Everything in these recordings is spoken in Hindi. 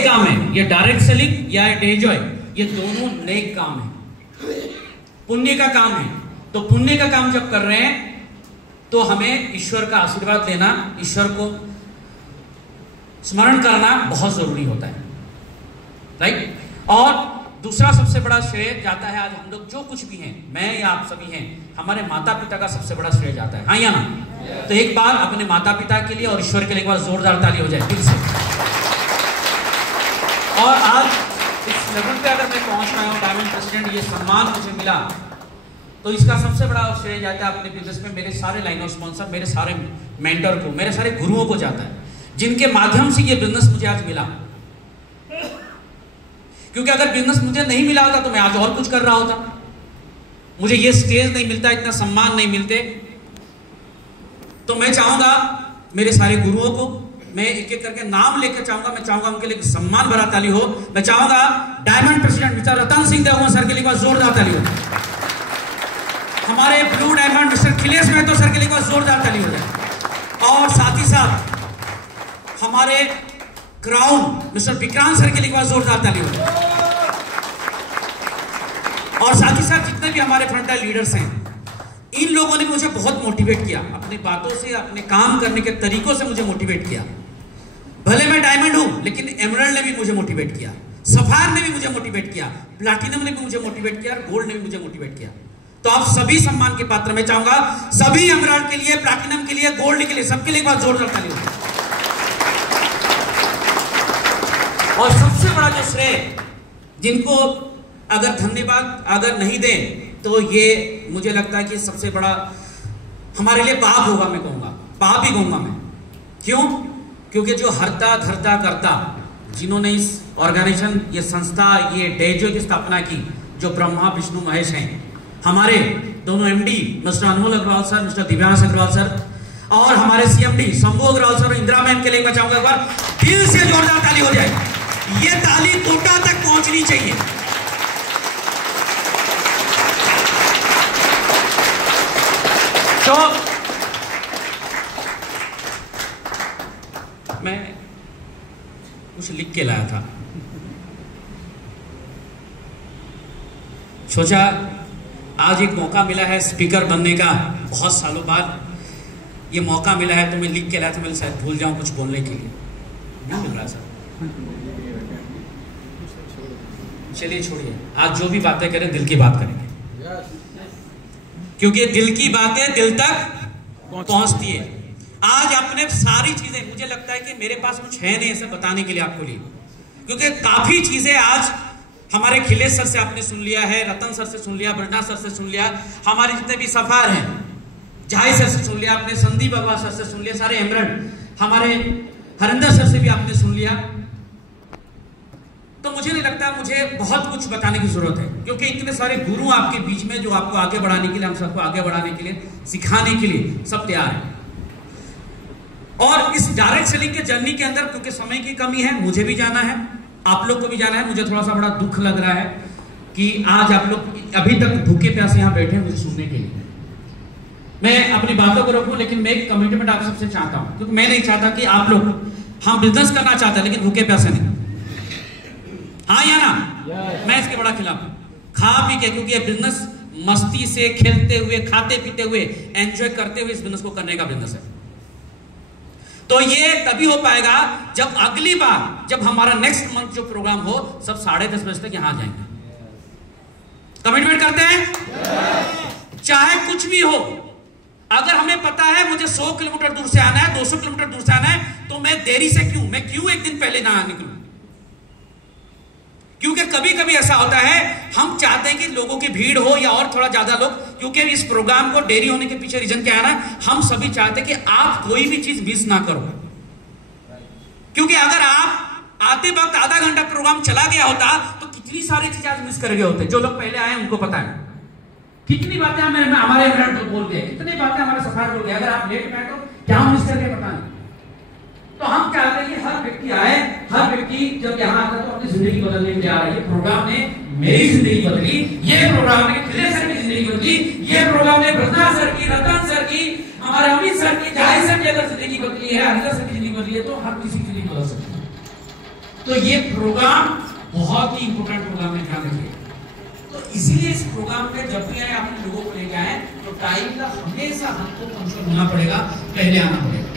काम है, ये डायरेक्ट सेलिंग या डे जॉय, ये दोनों नेक काम है, पुण्य का काम है। तो पुण्य का काम जब कर रहे हैं तो हमें ईश्वर का आशीर्वाद लेना, ईश्वर को स्मरण करना बहुत जरूरी होता है, राइट। और दूसरा सबसे बड़ा श्रेय जाता है, आज हम लोग जो कुछ भी हैं, मैं या आप सभी हैं, हमारे माता पिता का सबसे बड़ा श्रेय जाता है, हाँ या ना? तो एक बार अपने माता पिता के लिए और ईश्वर के लिए एक बार जोरदार ताली हो जाए दिल से। और आज इस लेवल पे अगर मैं पहुंच रहा हूं, डायमंड प्रेसिडेंट, ये सम्मान मुझे मिला, तो इसका सबसे बड़ा श्रेय जाता है अपने बिजनेस में मेरे सारे लाइन ऑफ स्पॉन्सर, मेरे सारे मेंटर को, मेरे सारे गुरुओं को जाता है, जिनके माध्यम से ये बिजनेस मुझे आज मिला। क्योंकि अगर बिजनेस मुझे नहीं मिला होता तो मैं आज और कुछ कर रहा होता, मुझे ये स्टेज नहीं मिलता, इतना सम्मान नहीं मिलते। तो मैं चाहूंगा मेरे सारे गुरुओं को, मैं एक एक करके नाम लेकर चाहूंगा, मैं चाहूंगा उनके लिए सम्मान भरा ताली हो। मैं चाहूंगा diamond president mister Ratan Singh Devgan sir के लिए जोरदार ताली हो, हमारे blue diamond mister Khilesh Mahto sir के लिए जोरदार ताली हो जाए, और साथ ही साथ हमारे क्राउन मिस्टर विक्रांत सर के लिए जोरदार ताली हो जाए, और साथ ही साथ जितने भी हमारे फ्रंटलाइन लीडर्स हैं, इन लोगों ने मुझे बहुत मोटिवेट किया, अपनी बातों से, अपने काम करने के तरीकों से मुझे मोटिवेट किया। भले मैं डायमंड हूं, लेकिन एमराल्ड ने भी मुझे मोटिवेट किया, सफायर ने भी मुझे मोटिवेट किया, प्लैटिनम ने भी मुझे मोटिवेट किया, और गोल्ड ने भी मुझे मोटिवेट किया। तो आप सभी सम्मान के पात्र, मैं चाहूंगा सभी एमराल्ड के लिए, प्लैटिनम के लिए, गोल्ड के लिए, सबके लिए एक बार जोरदार ताली हो। और सबसे बड़ा जो श्रेय, जिनको अगर धन्यवाद अगर नहीं दें तो ये मुझे लगता है कि सबसे बड़ा हमारे लिए पाप होगा, मैं कहूंगा पाप ही कहूंगा मैं। क्यों? क्योंकि जो हरता धरता करता, जिन्होंने इस ऑर्गेनाइजेशन, ये संस्था, ये डेजो की स्थापना की, जो ब्रह्मा विष्णु महेश हैं, हमारे दोनों MD mister Anmol Agrawal sir, mister Divyansh Agrawal sir, और हमारे सीएमडी शंभू अग्रवाल सर और इंदिरा मैम के लिए मैं चाहूंगा एक बार दिल से जोरदार ताली हो जाए। ये ताली कोटा तक पहुंचनी चाहिए। तो मैं कुछ लिख के लाया था, सोचा आज एक मौका मिला है स्पीकर बनने का, बहुत सालों बाद ये मौका मिला है, तो मैं लिख के लाया था, मैं शायद भूल जाऊं कुछ बोलने के लिए, नहीं मिल रहा सर। चलिए छोड़िए, आज जो भी बातें करें दिल की बात करेंगे, क्योंकि दिल की बातें दिल तक पहुंचती है। आज अपने सारी चीजें, मुझे लगता है कि मेरे पास कुछ है नहीं ऐसा बताने के लिए आपको लिए, क्योंकि काफी चीजें आज हमारे खिलेश सर से आपने सुन लिया है, रतन सर से सुन लिया, ब्रजना सर से सुन लिया, हमारे जितने भी सफार हैं, जहाई सर से सुन लिया आपने, संदीप अग्रवाल सर से सुन लिया, सारे एमराल्ड, हमारे हरिंदर सर से भी आपने सुन लिया। तो मुझे नहीं लगता मुझे बहुत कुछ बताने की जरूरत है, क्योंकि इतने सारे गुरु आपके बीच में जो आपको आगे बढ़ाने के लिए, हम सबको आगे बढ़ाने के लिए, सिखाने के लिए सब तैयार है। और इस डायरेक्ट सेलिंग के जर्नी के अंदर, क्योंकि समय की कमी है, मुझे भी जाना है, आप लोग को भी जाना है। मुझे थोड़ा सा बड़ा दुख लग रहा है कि आज आप लोग अभी तक भूखे प्यासे यहाँ बैठे हैं मुझे सुनने के लिए। मैं अपनी बातों को रखूं, लेकिन मैं एक कमिटमेंट आप सबसे चाहता हूं, क्योंकि मैं नहीं चाहता कि आप लोग, हम बिजनेस करना चाहते हैं लेकिन भूखे प्यासे नहीं, हाँ या ना? मैं इसके बड़ा खिलाफ हूं। खा पी के, क्योंकि ये बिजनेस मस्ती से, खेलते हुए, खाते पीते हुए, एंजॉय करते हुए इस बिजनेस को करने का बिजनेस है। तो ये तभी हो पाएगा जब अगली बार, जब हमारा नेक्स्ट मंथ जो प्रोग्राम हो, सब 10:30 बजे तक यहां जाएंगे। कमिटमेंट करते हैं? चाहे कुछ भी हो, अगर हमें पता है मुझे 100 किलोमीटर दूर से आना है, 200 किलोमीटर दूर से आना है, तो मैं देरी से क्यों, मैं क्यों एक दिन पहले ना निकलूं? क्योंकि कभी कभी ऐसा होता है, हम चाहते हैं कि लोगों की भीड़ हो या और थोड़ा ज्यादा लोग, क्योंकि इस प्रोग्राम को देरी होने के पीछे रीजन क्या है ना, हम सभी चाहते हैं कि आप कोई भी चीज मिस ना करो। क्योंकि अगर आप आते वक्त आधा घंटा प्रोग्राम चला गया होता तो कितनी सारी चीजें आज मिस कर गए होते। जो लोग पहले आए उनको पता है कितनी बातें हमारे फ्रेंड बोल गए, कितनी बातें हमारे सफाई बोल गए। अगर आप लेट में आए तो क्या मिस करके पता नहीं। तो हम चाहते हैं कि हर व्यक्ति आए, हर व्यक्ति जब यहाँ आता है तो अपनी जिंदगी बदलने के लिए आ रहा है। ये प्रोग्राम ने मेरी जिंदगी बदली, ये प्रोग्राम ने खिलेश सर की जिंदगी बदली, ये प्रोग्राम ने ब्रजना सर की, रतन सर की, हमारे अमित सर की, जहाई सर की अगर जिंदगी बदली है, हरिंदर सर की जिंदगी बदली है, तो हर किसी की जिंदगी बदल सकती है। तो ये प्रोग्राम बहुत ही इंपॉर्टेंट प्रोग्राम है, ध्यान रखिए। तो इसीलिए इस प्रोग्राम पे जब भी आए अपने लोगों को लेके आए तो टाइम का हमेशा हमको पंक्चुअल होना पड़ेगा, पहले आना पड़ेगा।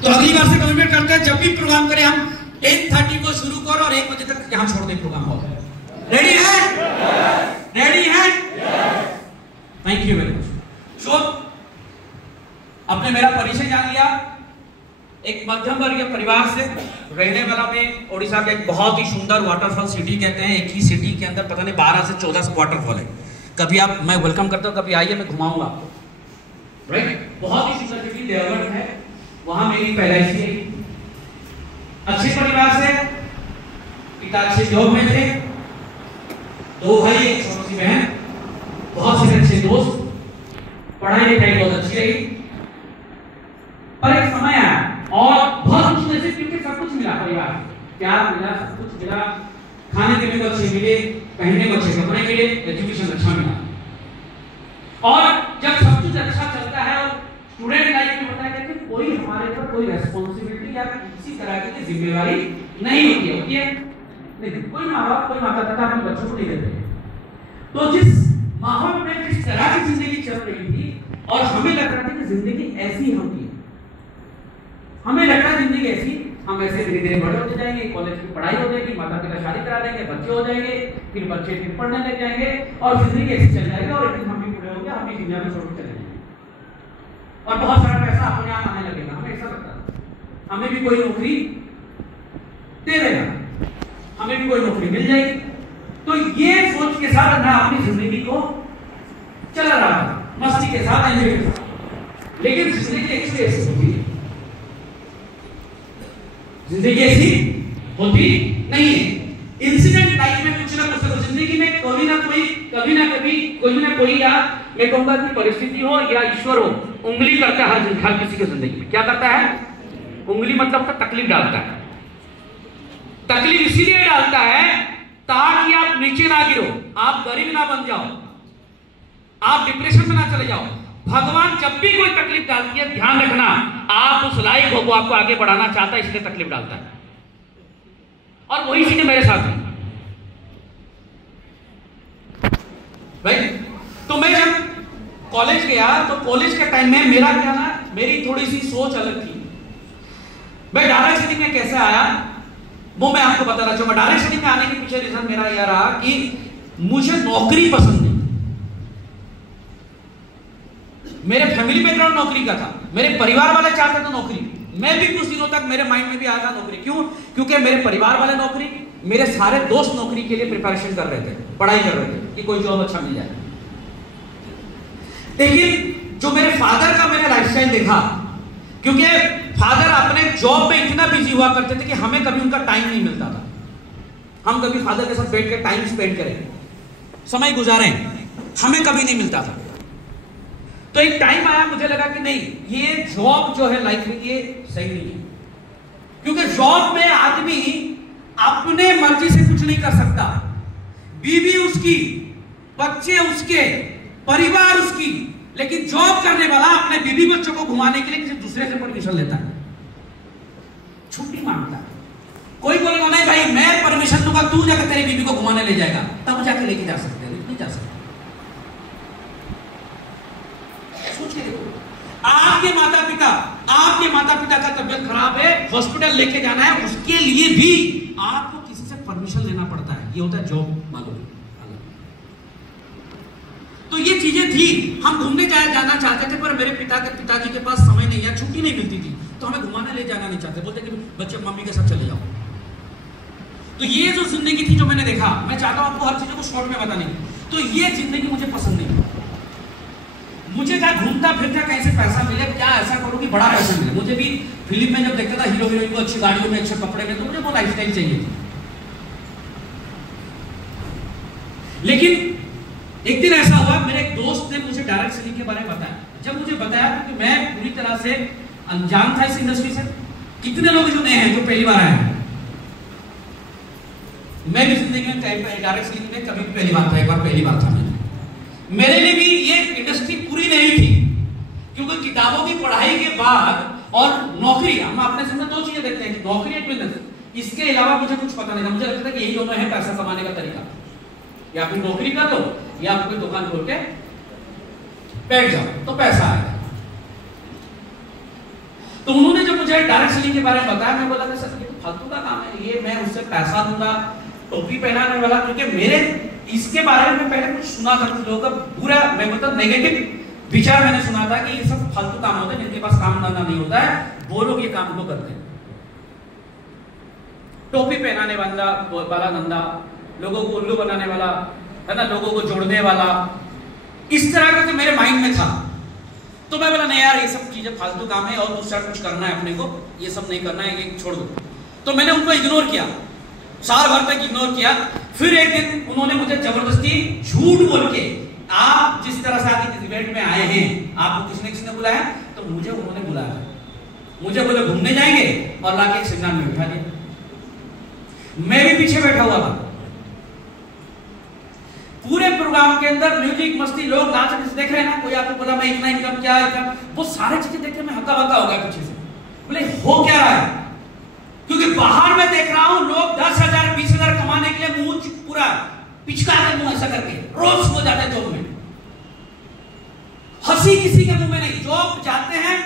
तो अगली बार से कमिटमेंट करते हैं, जब भी प्रोग्राम करें हम 10:30 को शुरू करो और 1 बजे तक यहां छोड़ दें प्रोग्राम हो। रेडी है? रेडी है? Thank you very much. So आपने मेरा परिचय जान लिया, एक मध्यम वर्गीय परिवार से रहने वाला में ओडिशा का एक बहुत ही सुंदर वाटरफॉल सिटी कहते हैं। एक ही सिटी के अंदर पता नहीं 12 से 14 वाटरफॉल है। कभी आप, मैं वेलकम करता हूँ, कभी आइए, मैं घुमाऊंगा आपको। राइट, बहुत ही सुंदर सिटी देवगढ़ है, वहां मेरी पैदाइश हुई। अच्छे परिवार से, पिता अच्छे जॉब में थे, 2 भाई, एक छोटी सी बहन, बहुत से अच्छे दोस्त, पढ़ाई लिखाई बहुत अच्छी रही। पर एक समय आया और बहुत कुछ नहीं, क्योंकि सब कुछ मिला, परिवार प्यार मिला, सब कुछ मिला, खाने पीने को अच्छे मिले, पहनने को अच्छे कपड़े मिले, एजुकेशन अच्छा मिला। और जब सब कुछ अच्छा चलता है और स्टूडेंट लाइफ में होता है कि कोई हमारे पर कोई रेस्पॉन्सिबिलिटी या किसी तरह की जिम्मेवारी नहीं होती है नहीं, कोई माँ बाप, कोई माता पिता अपने बच्चों को नहीं देते। तो जिस माहौल में जिस तरह की जिंदगी चल रही थी और हमें लग रहा था कि जिंदगी ऐसी होती है, हमें लगता है जिंदगी ऐसी, हम ऐसे धीरे धीरे बड़े होते जाएंगे, कॉलेज की पढ़ाई हो जाएगी, माता पिता शादी करा देंगे, बच्चे हो जाएंगे, फिर बच्चे फिर पढ़ने लग जाएंगे और जिंदगी ऐसी चल जाएगी और एक दिन हम भी बूढ़े होंगे, हम भी दुनिया में छोड़ चले जाएंगे और बहुत सारा पैसा अपने आप आने लगेगा। हमें ऐसा लगता है हमें भी कोई नौकरी दे देगा, हमें भी कोई नौकरी मिल जाएगी। तो ये सोच के साथ मैं अपनी जिंदगी को चला रहा था, मस्ती के साथ, एंजॉय के साथ। लेकिन जिंदगी ऐसी होती है, जिंदगी ऐसी होती नहीं है। इंसिडेंट लाइफ में कुछ ना कुछ, जिंदगी में कभी ना कोई या मैं कहूंगा कि परिस्थिति हो या ईश्वर हो, उंगली करता है हर किसी की जिंदगी में। क्या करता है? उंगली मतलब तो तकलीफ डालता है। तकलीफ इसीलिए डालता है ताकि आप नीचे ना गिरो, आप गरीब ना बन जाओ, आप डिप्रेशन में ना चले जाओ। भगवान जब भी कोई तकलीफ डालती है, ध्यान रखना, आप उस लायक हो, वो आपको आगे बढ़ाना चाहता है, इसलिए तकलीफ डालता है। और वही चीजें मेरे साथ है भाई। तो मैं जब कॉलेज गया तो कॉलेज के टाइम में मेरा क्या ना, मेरी थोड़ी सी सोच अलग थी। मैं डायरेक्ट सिटी में कैसे आया वो मैं आपको बताना चाहूंगा। डायरेक्ट सिटी में आने के पीछे रीजन मेरा यह रहा कि मुझे नौकरी पसंद नहीं। मेरे फैमिली बैकग्राउंड नौकरी का था, मेरे परिवार वाले चाहते थे नौकरी, मैं भी कुछ दिनों तक मेरे माइंड में भी आया था नौकरी। क्यों? क्योंकि मेरे परिवार वाले नौकरी, मेरे सारे दोस्त नौकरी के लिए प्रिपरेशन कर रहे थे, पढ़ाई कर रहे थे कि कोई जॉब अच्छा मिल जाए। लेकिन जो मेरे फादर का मैंने लाइफस्टाइल देखा, क्योंकि फादर अपने जॉब में इतना बिजी हुआ करते थे कि हमें कभी उनका टाइम नहीं मिलता था। हम कभी फादर के साथ बैठ कर टाइम स्पेंड करें, समय गुजारें, हमें कभी नहीं मिलता था। तो एक टाइम आया, मुझे लगा कि नहीं, ये जॉब जो है लाइफ में ये सही नहीं है, क्योंकि जॉब में आदमी अपने मर्जी से कुछ नहीं कर सकता। बीवी उसकी, बच्चे उसके, परिवार उसकी, लेकिन जॉब करने वाला अपने बीवी बच्चों को घुमाने के लिए किसी दूसरे से परमिशन लेता है, छुट्टी मांगता है। कोई बोलेगा नहीं भाई मैं परमिशन दूंगा, तू जाकर तेरी बीवी को घुमाने ले जाएगा, तब जाकर लेके जा सकते हैं, नहीं जा सकते। सोच के देखो, आपके माता पिता का तबियत खराब है, हॉस्पिटल लेके जाना है, उसके लिए भी आपको किसी से परमिशन लेना पड़ता है। ये होता है जॉब, मालूम। तो ये चीजें थी। हम घूमने जाना चाहते थे, पर मेरे पिताजी के पास समय नहीं है, छुट्टी नहीं मिलती थी, तो हमें घुमाने ले जाना नहीं चाहते, बोलते कि बच्चे मम्मी के साथ चले जाओ। तो ये जो जिंदगी थी जो मैंने देखा, मैं चाहता हूं आपको हर चीजों को शॉर्ट में बताने की। तो ये जिंदगी मुझे पसंद नहीं। मुझे क्या घूमता फिरता कैसे पैसा मिले, क्या ऐसा करूं कि बड़ा पैसा मिले। मुझे भी फिल्म में जब देखता था हीरो हीरोइन को अच्छी गाड़ियों में, अच्छे कपड़े में, तो मुझे वो लाइफस्टाइल चाहिए थी। लेकिन एक दिन ऐसा हुआ, मेरे एक दोस्त ने मुझे डायरेक्ट सेलिंग के बारे में बताया। जब मुझे बताया, क्योंकि मैं पूरी तरह से अनजान था इस इंडस्ट्री से। कितने लोग जो नए हैं, जो पहली बार आए हैं, मैं भी जिंदगी में डायरेक्ट सेलिंग में कभी भी पहली बार था, एक बार पहली बार था। मेरे लिए भी ये इंडस्ट्री पूरी नहीं थी, क्योंकि किताबों की पढ़ाई के बाद और नौकरी, हम अपने सामने दो चीजें देखते हैं कि नौकरी एक बिजनेस। इसके अलावा मुझे कुछ पता नहीं था। मुझे लगता था कि यही दोनों है पैसा कमाने का तरीका, या फिर नौकरी कर लो या फिर कोई दुकान खोल के बैठ जाओ तो पैसा आएगा। तो उन्होंने जब मुझे डायरेक्ट सेलिंग के बारे में बताया, मैं बोला सर ये तो फालतू का काम है, ये मैं उससे पैसा दूंगा, टोपी पहनाने वाला, क्योंकि मेरे इसके बारे में पहले कुछ सुना था, कुछ लोगों का बुरा, मैं मतलब नेगेटिव विचार मैंने सुना था कि ये सब फालतू काम होता है, जिनके पास काम धंधा नहीं होता है वो लोग ये काम को करते हैं। टोपी पहनाने वाला धंधा, लोगों को उल्लू बनाने वाला, है ना, लोगों को जोड़ने वाला, इस तरह का तो मेरे माइंड में था। तो मैं बोला नहीं यार ये सब चीजें फालतू काम है और दूसरा कुछ करना है अपने को, ये सब नहीं करना है, ये छोड़ दो। तो मैंने उनको इग्नोर किया, साल भर तक इग्नोर किया। फिर एक दिन उन्होंने मुझे जबरदस्ती झूठ बोल के, आप जिस तरह से आज इस इवेंट में आए हैं, आपको किसने किसने बुलाया? तो मुझे उन्होंने बुलाया, मुझे बोले घूमने जाएंगे, और लाके एक सेमिनार में बिठा दिया। मैं भी पीछे बैठा हुआ था। पूरे प्रोग्राम के अंदर म्यूजिक, मस्ती, लोग नाच देख रहे हैं ना, कोई आपको बोला मैं इतना इनकम क्या इनकम, वो सारी चीजें देख के मैं हक्का बक्का हो गया पीछे से। बोले हो क्या रहा है? क्योंकि बाहर में देख रहा हूं लोग 10,000 20,000 कमाने के लिए मुंह पूरा पिचका के मुंह ऐसा करके रोज हो जाते हैं जॉब में। हंसी किसी के मुंह में नहीं, जॉब जाते हैं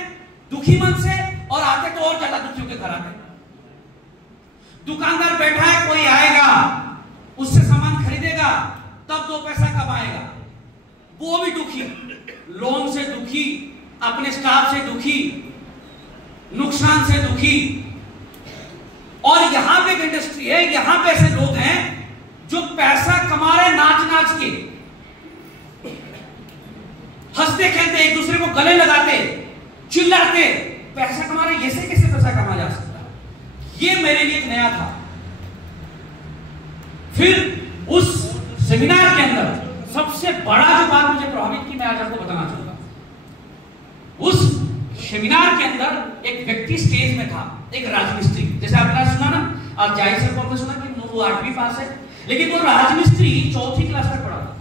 दुखी मन से और आते तो और ज्यादा दुखियों के घर आते। दुकानदार बैठा है, कोई आएगा उससे सामान खरीदेगा तब 2 पैसा कमाएगा, वो भी दुखी, लोन से दुखी, अपने स्टाफ से दुखी, नुकसान से दुखी। और यहां पे एक इंडस्ट्री है, यहां पे ऐसे लोग हैं जो पैसा कमा रहे नाच नाच के, हंसते खेलते, एक दूसरे को गले लगाते, चिल्लाते, पैसा कमा रहे। ऐसे कैसे पैसा कमा जा सकता है? ये मेरे लिए नया था। फिर उस सेमिनार के अंदर सबसे बड़ा जो बात मुझे प्रभावित की, मैं आज आपको बताना चाहूंगा। उस सेमिनार के अंदर एक व्यक्ति स्टेज में था, एक राजमिस्त्री, जैसे आपने सुना ना, आप जाहिर सर को आपने सुना कि वो 8वीं पास है, लेकिन वो राजमिस्त्री 4थी क्लास तक पढ़ा था।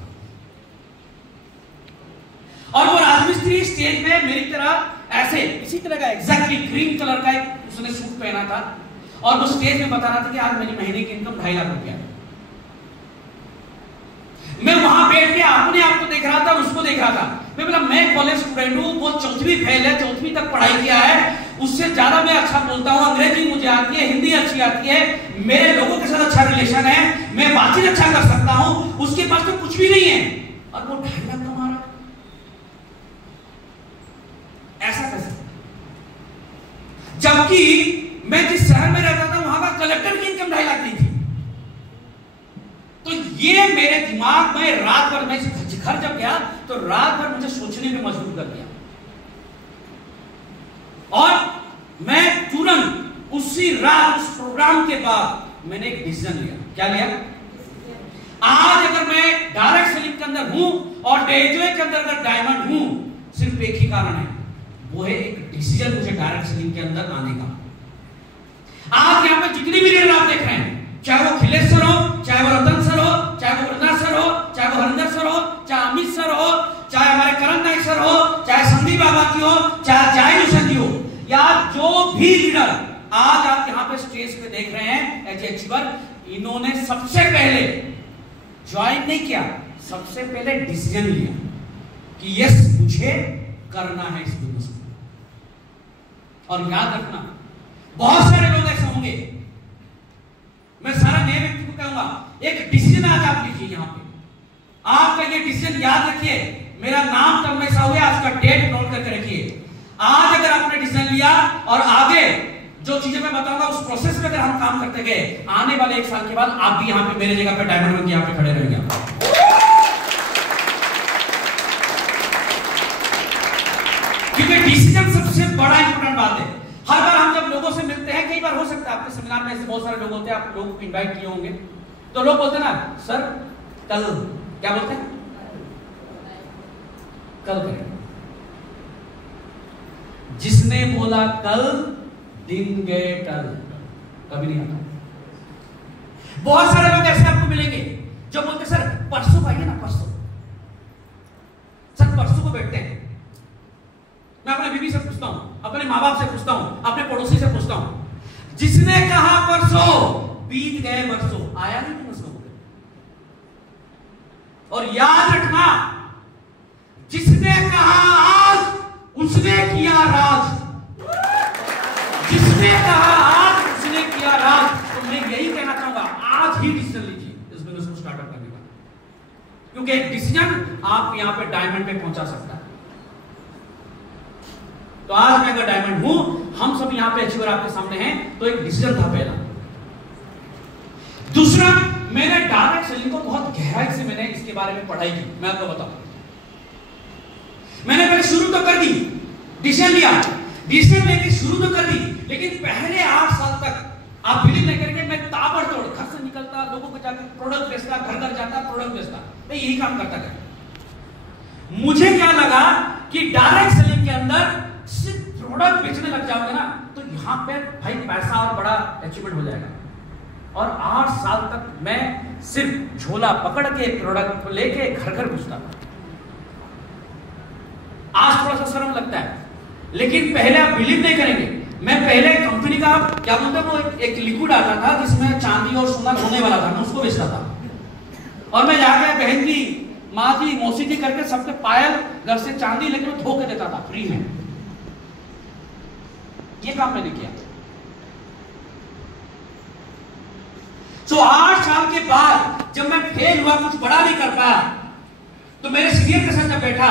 और वो राजमिस्त्री स्टेज पे मेरी तरह ऐसे इसी तरह का एग्जैक्टली ग्रीन कलर का एक उसने सूट पहना था, और वो स्टेज में बता रहा था कि आज मेरी महीने की इनकम 2.5 लाख रुपया। मैं वहां बैठ के अपने आप को देख रहा था, उसको देख रहा था। मैं बोला मैं कॉलेज स्टूडेंट हूं, वो 4वीं फेल है, 4वीं तक पढ़ाई किया है, उससे ज्यादा मैं अच्छा बोलता हूं, अंग्रेजी मुझे आती है, हिंदी अच्छी आती है, मेरे लोगों के साथ अच्छा रिलेशन है, मैं बातचीत अच्छा कर सकता हूं, उसके पास तो कुछ भी नहीं है और वो 2.5 लाख कमा रहा। ऐसा कैसे? जबकि मैं जिस शहर में रहता था वहां का कलेक्टर की इनकम 2.5 लाख नहीं थी। तो ये मेरे दिमाग में रात भर, मैं घर जब गया तो रात भर मुझे सोचने में मजबूर कर दिया, और मैं तुरंत उसी रात उस प्रोग्राम के बाद मैंने एक डिसीजन लिया। क्या लिया? आज अगर मैं डायरेक्ट सेलिंग के अंदर हूं और डेजवे के अंदर अगर डायमंड हूं, सिर्फ एक ही कारण है, वो है एक डिसीजन मुझे डायरेक्ट सेलिंग के अंदर आने का। आज यहां पे जितनी भी लीडर आप देख रहे हैं, चाहे वो खिलेश सर हो, चाहे वो रतन सर हो, चाहे वो वृंदा सर हो, चाहे वो हरिंदर सर हो, चाहे अमित सर हो, चाहे हमारे करण नाइक सर हो, चाहे संदीप बाबा की हो, चाहे जय जोशन जी हो, या जो भी लीडर आज आप यहाँ पे स्टेज पे देख रहे हैं एज ए अचीवर, इन्होंने सबसे पहले ज्वाइन नहीं किया, सबसे पहले डिसीजन लिया कि यस मुझे करना है इस बिजनेस में। और याद रखना, बहुत सारे लोग ऐसे होंगे, मैं सारा नए व्यक्ति को कहूंगा, एक डिसीजन आज आप लीजिए। यहाँ पे आपका ये डिसीजन याद रखिए, मेरा नाम तब में ऐसा हुआ, आज का डेट नोट करके रखिए। आज अगर आपने डिसीजन लिया और आगे जो चीजें मैं बताऊंगा उस प्रोसेस में अगर हम काम करते गए, आने वाले 1 साल के बाद आप भी यहाँ पे मेरे जगह पे डायमंड बन के यहाँ पे खड़े रहेंगे। क्योंकि डिसीजन सबसे बड़ा इंपॉर्टेंट बात है। हर बार हम जब लोगों से मिलते हैं, कई बार हो सकता है आपके सेमिनार में ऐसे बहुत सारे लोग होते हैं, आप लोग इनवाइट किए होंगे, तो लोग बोलते हैं ना सर कल, क्या बोलते हैं? कल करेंगे। जिसने बोला कल, दिन गए टल, कभी नहीं आता। बहुत सारे लोग ऐसे आपको मिलेंगे जो बोलते सर परसों आइए ना, परसों, सर परसों को बैठते हैं। मैं अपने बीवी से पूछता हूं, अपने माँ बाप से पूछता हूं, अपने पड़ोसी से पूछता हूं, जिसने कहा परसों गए बरसों, आया नहीं बोनस लोगों को। और याद रखना, जिसने कहा आज उसने किया राज, जिसने कहा आज उसने किया राज। तो मैं यही कहना चाहूंगा, आज ही डिसीजन लीजिए इस बिजनेस को स्टार्टअप करने का, क्योंकि एक डिसीजन आप यहां पे डायमंड पे पहुंचा सकता है। तो आज मैं अगर डायमंड हूं, हम सब यहां पे अचीवर आपके सामने हैं, तो एक डिसीजन था पहला। दूसरा, मैंने डायरेक्ट सेलिंग को बहुत गहराई से मैंने इसके बारे में पढ़ाई की। मैं आपको बताऊं, मैंने पहले शुरू तो कर दी, डिसीजन लिया, डिसीजन लेके शुरू तो कर दी, लेकिन पहले 8 साल तक आप बिलीव नहीं करेंगे, मैं ताबड़तोड़ घर से निकलता, लोगों को जाकर प्रोडक्ट बेचता, घर घर जाता, प्रोडक्ट बेचता, मैं यही काम करता गया। मुझे क्या लगा कि डायरेक्ट सेलिंग के अंदर सिर्फ प्रोडक्ट बेचने लग जाओगे ना, तो यहां पे भाई पैसा और बड़ा अचीवमेंट हो जाएगा। और 8 साल तक मैं सिर्फ झोला पकड़ के प्रोडक्ट को लेके घर घर घुसता। आज थोड़ा सा शर्म लगता है, लेकिन पहले आप बिलीव नहीं करेंगे, मैं पहले कंपनी का क्या बोलते हैं, वो एक लिक्विड आता था जिसमें चांदी और सोना धोने वाला था, मैं उसको बेचता था। और मैं जाके बहन की, माँ की, मौसी की करके सबके पायल घर से चांदी लेकर धो के देता था फ्री में। ये काम मैंने किया। तो 8 साल के बाद जब मैं फेल हुआ, कुछ बड़ा नहीं कर पाया, तो मेरे सीनियर के साथ जब बैठा,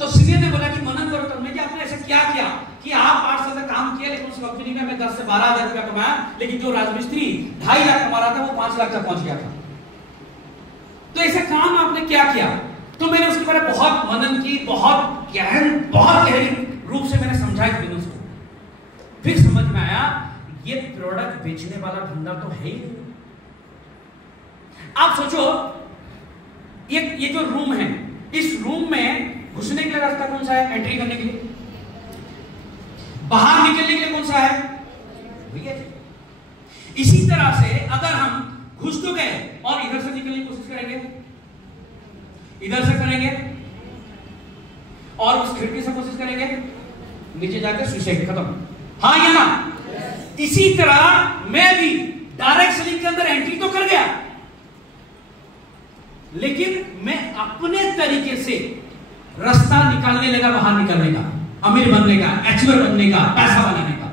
तो सीनियर ने बोला कि मनन करो, तो मैं आपने ऐसा क्या किया कि आप 8 साल तक काम किया, लेकिन उस कंपनी में मैं 10 से 12 हज़ार रुपया कमाया, लेकिन जो राजमिस्त्री 2.5 लाख कमा रहा था वो 5 लाख तक पहुंच गया था। तो ऐसा काम आपने क्या किया? तो मैंने उसके बारे में बहुत मनन की, बहुत गहरी रूप से मैंने समझाया बिजनेस को। फिर समझ में आया, ये प्रोडक्ट बेचने वाला धंधा तो है ही। आप सोचो, ये जो रूम है, इस रूम में घुसने के लिए रास्ता कौन सा है? एंट्री करने के लिए। बाहर निकलने के लिए कौन सा है? ठीक है। इसी तरह से अगर हम घुस तो गए और इधर से निकलने की कोशिश करेंगे, इधर से करेंगे और उस खिड़की से कोशिश करेंगे, नीचे जाकर सुसाइड, खत्म। हाँ या ना? इसी तरह मैं भी डायरेक्ट सेलिंग के अंदर एंट्री तो कर गया, लेकिन मैं अपने तरीके से रास्ता निकालने लगा, बाहर निकलने का, अमीर बनने का, अचीवर बनने का, पैसा बनाने का।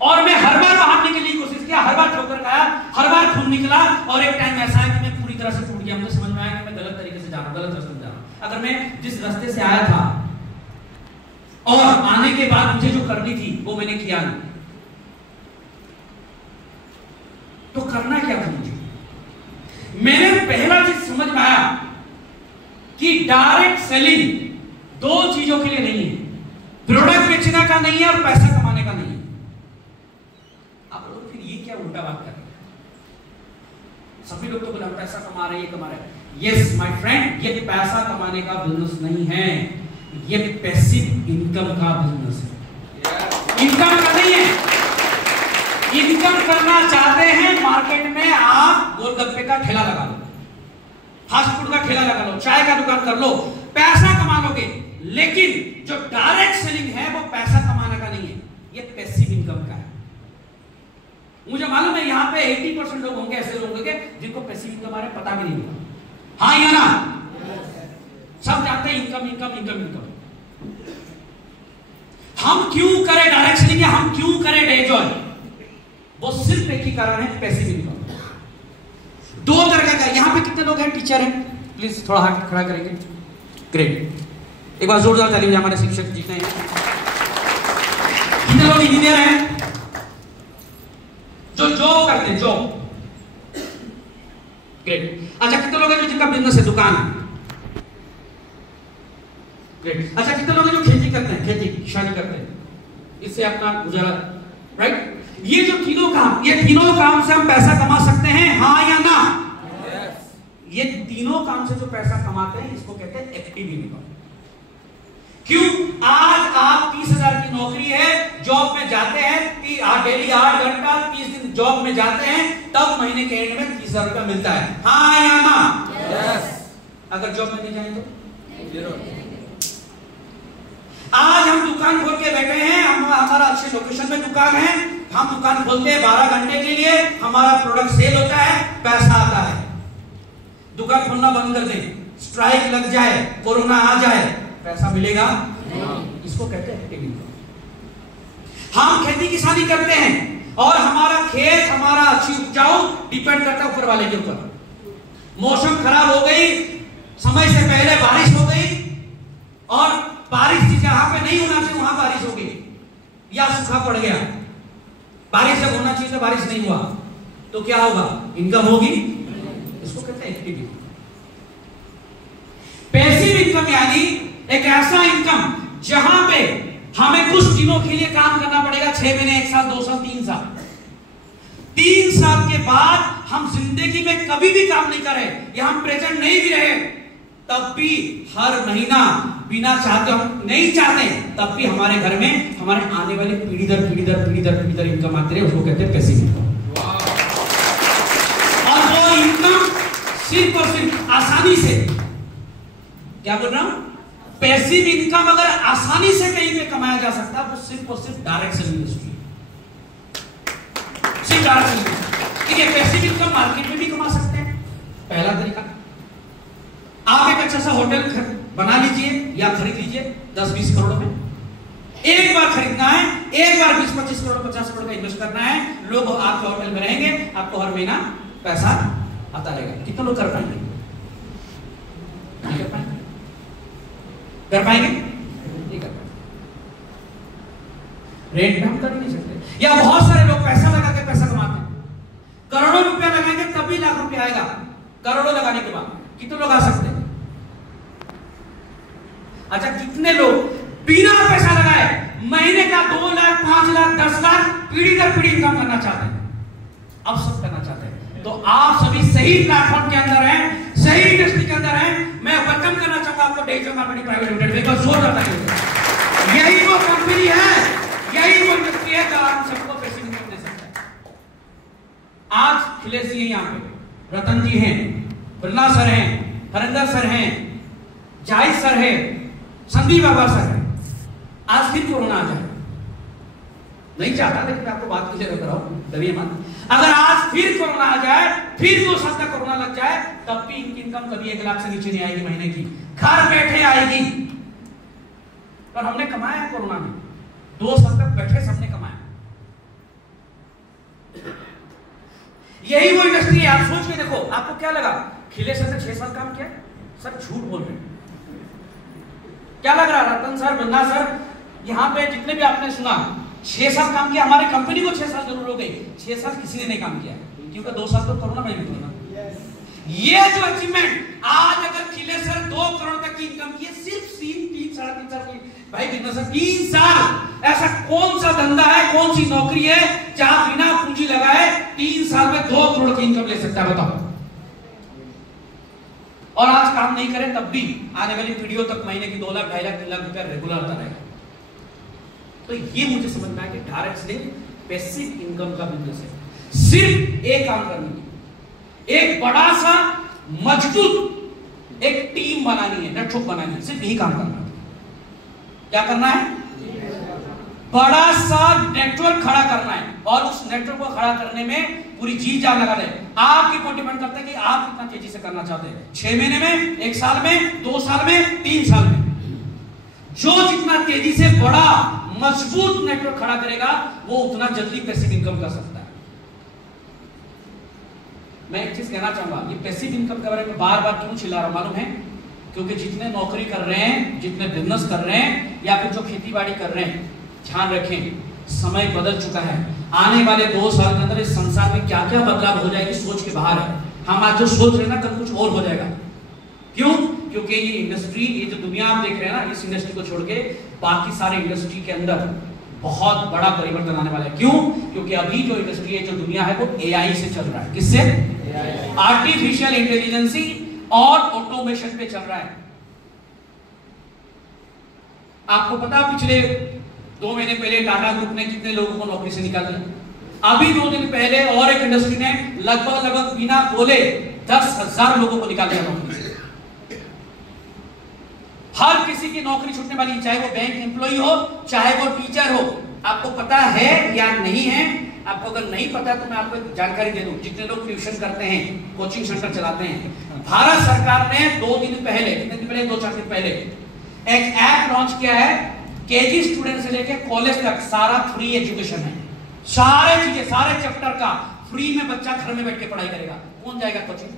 और मैं हर बार बाहर निकलने की कोशिश किया, हर बार ठोकर खाया, हर बार खून निकला, और एक टाइम ऐसा है कि मैं पूरी तरह से टूट गया। मुझे समझ में आया कि मैं गलत तरीके से जा रहा हूं, गलत रास्ते में जा रहा हूं। अगर मैं जिस रास्ते से आया था और आने के बाद मुझे जो करनी थी वो मैंने किया नहीं, तो करना क्या था मुझे? मैंने पहला चीज समझ में आया कि डायरेक्ट सेलिंग 2 चीजों के लिए नहीं है, प्रोडक्ट बेचने का नहीं है और पैसा कमाने का नहीं है। आप लोग फिर ये क्या उल्टा बात कर रहे हैं? सभी लोग तो बोले हम पैसा कमा रहे हैं, ये कमा रहे हैं। यस माय फ्रेंड, ये पैसा कमाने का बिजनेस नहीं है, ये पैसिव इनकम का बिजनेस है। इनकम का नहीं है। इनकम करना चाहते हैं, मार्केट में आप गोलगप्पे का ठेला लगा लो, फास्ट फूड का ठेला लगा लो, चाय का दुकान कर लो, पैसा कमा लोगे। लेकिन जो डायरेक्ट सेलिंग है वो पैसा कमाने का नहीं है, ये पैसिव इनकम का है। मुझे मालूम है यहां पे 80% लोग होंगे, ऐसे लोग होंगे जिनको पैसिव इनकम बारे में पता भी नहीं होगा। हाँ या ना? सब जानते हैं इनकम इनकम इनकम इनकम। हम क्यों करें डायरेक्ट सेलिंग, हम क्यों करें डे जॉब? वो सिर्फ एक ही कारण है, पैसिव इनकम। 2 तरह का। यहां पे कितने लोग हैं टीचर हैं? प्लीज थोड़ा हाथ खड़ा करेंगे। ग्रेट, एक बार जोरदार ताली हमारे शिक्षक जितने हैं। कितने लोग इंजीनियर हैं जो जॉब करते हैं, जॉब? ग्रेट। अच्छा, कितने लोग हैं जो जिनका बिजनेस है, दुकान है? ग्रेट। अच्छा, कितने लोग हैं जो खेती करते हैं, खेती किसानी करते हैं, इससे अपना गुजारा, राइट? ये जो तीनों काम, ये तीनों काम से हम पैसा कमा सकते हैं, हाँ या ना? ये तीनों काम से जो पैसा कमाते हैं इसको कहते हैं एक्टिव इनकम। क्यों? आज आप 30,000 की नौकरी है, जॉब में जाते हैं, डेली 8 घंटा 30 दिन जॉब में जाते हैं, तब महीने के एंड में 30,000 रुपया मिलता है, हाँ या ना? अगर जॉब में नहीं जाए तो आज हम दुकान खोल के बैठे हैं, हमारा अच्छे लोकेशन में दुकान है, हम दुकान खोलते हैं 12 घंटे के लिए, हमारा प्रोडक्ट सेल होता है, पैसा आता है। दुकान खोलना बंद कर दें, स्ट्राइक लग जाए, कोरोना आ जाए, पैसा मिलेगा? इसको कहते हैं एक्टिव इनकम। हम खेती किसानी करते हैं और हमारा खेत, हमारा अच्छी उपजाऊ डिपेंड करता है ऊपर वाले के ऊपर। मौसम खराब हो गई, समय से पहले बारिश हो गई और बारिश जहां पे नहीं होना चाहिए वहां बारिश हो गई या सूखा पड़ गया। बारिश जब होना चाहिए तो बारिश नहीं हुआ, तो क्या होगा? इनकम होगी। इसको कहते हैं एक्टिव इनकम। पैसिव इनकम यानी एक ऐसा इनकम जहां पे हमें कुछ दिनों के लिए काम करना पड़ेगा, 6 महीने, 1 साल, 2 साल, 3 साल। 3 साल के बाद हम जिंदगी में कभी भी काम नहीं करें या हम प्रेजेंट नहीं भी रहे, तब भी हर महीना बिना चाहते, हम नहीं चाहते, तब भी हमारे घर में हमारे आने वाली पीढ़ी दर इनकम आती रहे, उसको कहते हैं पैसिव इनकम। और वो इनकम सिर्फ और सिर्फ आसानी से, क्या बोल रहा हूं, पैसिव इनकम अगर आसानी से कहीं पे कमाया जा सकता है वो सिर्फ और सिर्फ डायरेक्ट सेलिंग इंडस्ट्री, सिर्फ डायरेक्ट सेलिंग। ठीक है, पैसिव इनकम मार्केट में भी कमा सकते हैं। पहला तरीका, आप एक अच्छा सा होटल बना लीजिए या खरीद लीजिए 10-20 करोड़ में। एक बार खरीदना है, एक बार 20-25 करोड़ 50 करोड़ का इन्वेस्ट करना है, लोग आपके होटल में रहेंगे, आपको हर महीना पैसा आता रहेगा। कितने लोग कर पाएंगे? नहीं कर पाएंगे? कर पाएंगे? नहीं कर पाएंगे। रेंट में हम कर नहीं सकते। या बहुत सारे लोग पैसा लगा के पैसा कमाते हैं, करोड़ों रुपया लगाएंगे तब भी लाख रुपया आएगा। करोड़ों लगाने के बाद कितने लोग आ सकते हैं? अच्छा, कितने लोग बिना पैसा लगाए महीने का 2 लाख, 5 लाख, 10 लाख पीढ़ी दर पीढ़ी इनकम करना चाहते हैं? अब सब करना चाहते हैं। तो आप सभी सही प्लेटफॉर्म के अंदर हैं, सही इंडस्ट्री के अंदर हैं। मैं वेलकम करना चाहूंगा आपको डिजिटल मार्केटिंग प्राइवेट लिमिटेड में। जोर करता है, यही वो कंपनी है, यही वो इंडस्ट्री है जो आप सबको पैसिव इनकम दे सकता है। आज खिलेश जी यहाँ पे, रतन जी हैं, बिरला सर हैं, हरिंदर सर हैं, जाहिद सर हैं, संदीप बाबा सर हैं। आज फिर कोरोना आ जाए, नहीं चाहता लेकिन मैं आपको बात की जगह कराऊं, डरिए मत। अगर आज फिर कोरोना आ जाए, फिर 2 साल का कोरोना लग जाए, तब भी इनकी इनकम कभी 1 लाख से नीचे नहीं आएगी महीने की, घर बैठे आएगी। पर हमने कमाया है कोरोना में, 2 साल तक बैठे सबने कमाया। यही वो इंडस्ट्री है। आप सोच के देखो, आपको क्या लगा खिले सर ने 6 साल काम किया? सर झूठ बोल रहे हैं। क्या लग रहा? रतन सर, बन्ना सर, यहां पे जितने भी आपने सुना 6 साल काम किया। हमारी कंपनी को 6 साल जरूर हो गई, 6 साल किसी ने नहीं काम किया, क्योंकि 2 साल तो कोरोना में निकला। ये जो अचीवमेंट आज अगर खिले सर 2 करोड़ तक की इनकम की है सिर्फ 3 साढ़े 3 साल की, भाई कितना सर 3 साल, ऐसा कौन सा धंधा है, कौन सी नौकरी है जहां बिना पूंजी लगाए 3 साल में 2 करोड़ की इनकम ले सकता है? बताओ। और आज काम नहीं करें तब भी आने वाली पीढ़ियों तक महीने की 2 लाख, 2.5 लाख, 3 लाख रुपया रेगुलर आता रहेगा। तो ये मुझे समझना है कि डायरेक्ट सेलिंग पैसिव इनकम का बिजनेस है। सिर्फ एक काम करनी है, एक बड़ा सा मजबूत एक टीम बनानी है, नेटवर्क बनानी है, सिर्फ यही काम करना है। क्या करना है? बड़ा सा नेटवर्क खड़ा करना है, और उस नेटवर्क को खड़ा करने में पूरी जी जान लगा दें। आपके ऊपर डिपेंड करता है कि आप कितना तेजी से करना चाहते हैं, 6 महीने में, 1 साल में, 2 साल में, 3 साल में। जो जितना तेजी से बड़ा मजबूत नेटवर्क खड़ा करेगा वो उतना जल्दी पैसिव इनकम कर सकता है। मैं एक चीज कहना चाहूंगा, ये पैसिव इनकम के बारे में बार बार क्यों चिल्ला रहा हूं मालूम है? क्योंकि जितने नौकरी कर रहे हैं, जितने बिजनेस कर रहे हैं, या फिर जो खेती बाड़ी कर रहे हैं, ध्यान रखें समय बदल चुका है। आने वाले 2 साल के अंदर इस संसार में क्या क्या बदलाव हो जाएगी सोच के बाहर है। हम आज जो सोच रहे हैं ना, कल कुछ और हो जाएगा। क्यों? क्योंकि ये इंडस्ट्री, ये जो दुनिया आप देख रहे हैं ना, इस इंडस्ट्री को छोड़ के बाकी सारे इंडस्ट्री के अंदर बहुत बड़ा परिवर्तन आने वाला है। क्यों? क्योंकि अभी जो इंडस्ट्री है, जो दुनिया है, वो एआई से चल रहा है। किससे? आर्टिफिशियल इंटेलिजेंसी और ऑटोमेशन पे चल रहा है। आपको पता पिछले 2 महीने पहले टाटा ग्रुप ने कितने लोगों को नौकरी से निकाल दिया? अभी 2 दिन पहले और एक इंडस्ट्री ने लगभग बिना बोले 10,000 लोगों को निकाल दिया नौकरी से। हर किसी की नौकरी छूटने वाली, चाहे वो बैंक एम्प्लॉय हो, चाहे वो टीचर हो, आपको पता है या नहीं है? आपको अगर नहीं पता तो मैं आपको एक जानकारी दे दूं। जितने लोग ट्यूशन करते हैं, कोचिंग सेंटर चलाते हैं, भारत सरकार ने 2 दिन पहले, कितने दिन पहले, 2-4 दिन पहले एक ऐप लॉन्च किया है। केजी स्टूडेंट से लेकर कॉलेज तक सारा फ्री एजुकेशन है। सारे चीजें, सारे चैप्टर का फ्री में बच्चा घर में बैठ के पढ़ाई करेगा। कौन जाएगा कोचिंग?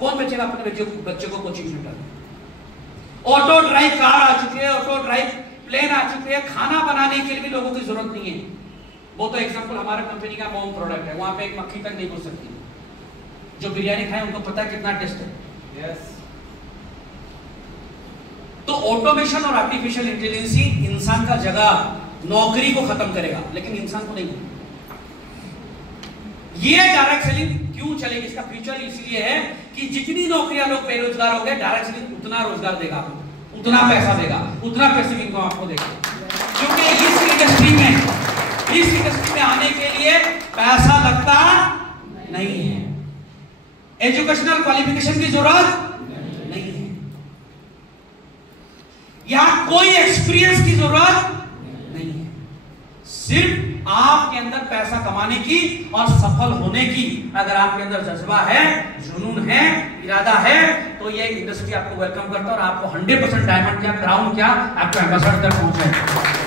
कौन बेचेगा अपने बच्चे को coaching centre? Auto drive car आ चुके हैं, ऑटो ड्राइव प्लेन आ चुके हैं। खाना बनाने के लिए भी लोगों की जरूरत नहीं है। वो तो एग्जांपल हमारे कंपनी का मोम प्रोडक्ट है, वहां पे एक मक्खी तक नहीं घुस सकती। जो बिरयानी खाए उनको पता है कितना टेस्ट है। yes. तो ऑटोमेशन और आर्टिफिशियल इंटेलिजेंस इंसान का जगह, नौकरी को खत्म करेगा, लेकिन इंसान को नहीं। ये डायरेक्ट सेलिंग क्यों चलेगी? इसका फ्यूचर इसलिए है कि जितनी नौकरियां लोग बेरोजगार हो गए, डायरेक्ट सेलिंग उतना रोजगार देगा, उतना पैसा देगा, उतना पैसिव इनकम आपको देगा। क्योंकि इस इंडस्ट्री में आने के लिए पैसा लगता नहीं है, एजुकेशनल क्वालिफिकेशन की जरूरत नहीं है, यहां कोई एक्सपीरियंस की जरूरत नहीं है। सिर्फ आपके अंदर पैसा कमाने की और सफल होने की अगर आपके अंदर जज्बा है, जुनून है, इरादा है, तो ये इंडस्ट्री आपको वेलकम करता है और आपको 100% डायमंड क्या, क्राउन क्या, आपको एम्बेसडर तक पहुंचे।